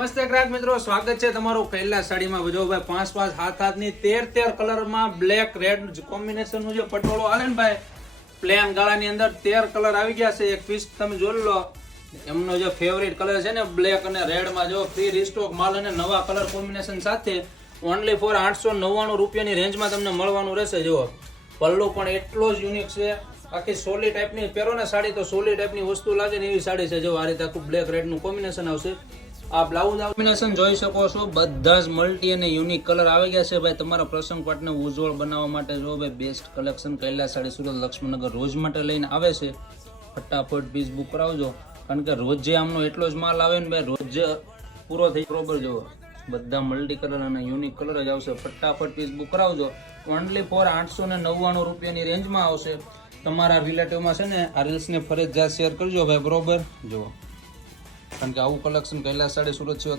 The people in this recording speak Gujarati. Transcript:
નમસ્તે ગ્રાહક મિત્રો, સ્વાગત છે તમારું પહેલા સાડીમાં. જો ભાઈ 5 હાથની 13 કલરમાં બ્લેક રેડ કોમ્બિનેશન નું જે પટોળો આવે ને ભાઈ, પ્લેન ગાળાની અંદર 13 કલર આવી ગયા છે. એક પીસ તમે જોઈ લો. એમનો જે ફેવરિટ કલર છે ને બ્લેક અને રેડ માં જો ફ્રી રિસ્ટોક માલ અને નવા કલર કોમ્બિનેશન સાથે ઓનલી ફોર 899 રૂપિયાની રેન્જમાં તમને મળવાનું રહેશે. જો પલ્લુ પણ એટલો જ યુનિક છે. આખી સોલી ટાઈપની પહેરો ને સાડી તો સોલી ટાઈપની વસ્તુ લાગે ને એવી સાડી છે. જો આ રીતે આખું બ્લેક રેડ નું કોમ્બિનેશન આવશે. આ બ્લાઉઝ કોમ્બિનેશન જોઈ શકો છો. બધા જ મલ્ટી અને યુનિક કલર આવી ગયા છે ભાઈ. તમારા પ્રસંગ પાઠને ઉજ્જવળ બનાવવા માટે જો ભાઈ બેસ્ટ કલેક્શન કૈલાસ સાડી સુરત લક્ષ્મણનગર રોજ માટે લઈને આવે છે. ફટાફટ પીસ બુક કરાવજો, કારણ કે રોજ જે આમનો એટલો જ માલ આવે ને ભાઈ, રોજ પૂરો થઈ બરોબર. જો બધા મલ્ટી કલર અને યુનિક કલર જ આવશે. ફટાફટ પીસ બુક કરાવજો. ઓનલી ફોર 899 રૂપિયાની રેન્જમાં આવશે. તમારા રિલેટિવમાં છે ને આ રીલ્સને ફરજિયાત શેર કરજો ભાઈ બરોબર. જો કારણ કે આવું કલેક્શન કૈલાસ સાડી સુરત છે